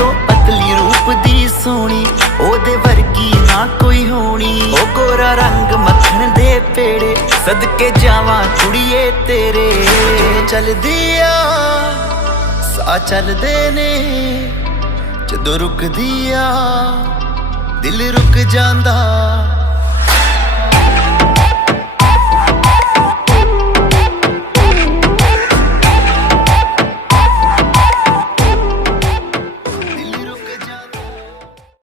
तो पतली रूप दी सोनी, ओदे वर्गी ना कोई होनी। ओ गोरा रंग मक्खन दे पेड़े, सदके जावां कुड़िए तेरे। चलदी आ सा चलदे ने, जदों रुकदी आ दिल रुक जांदा।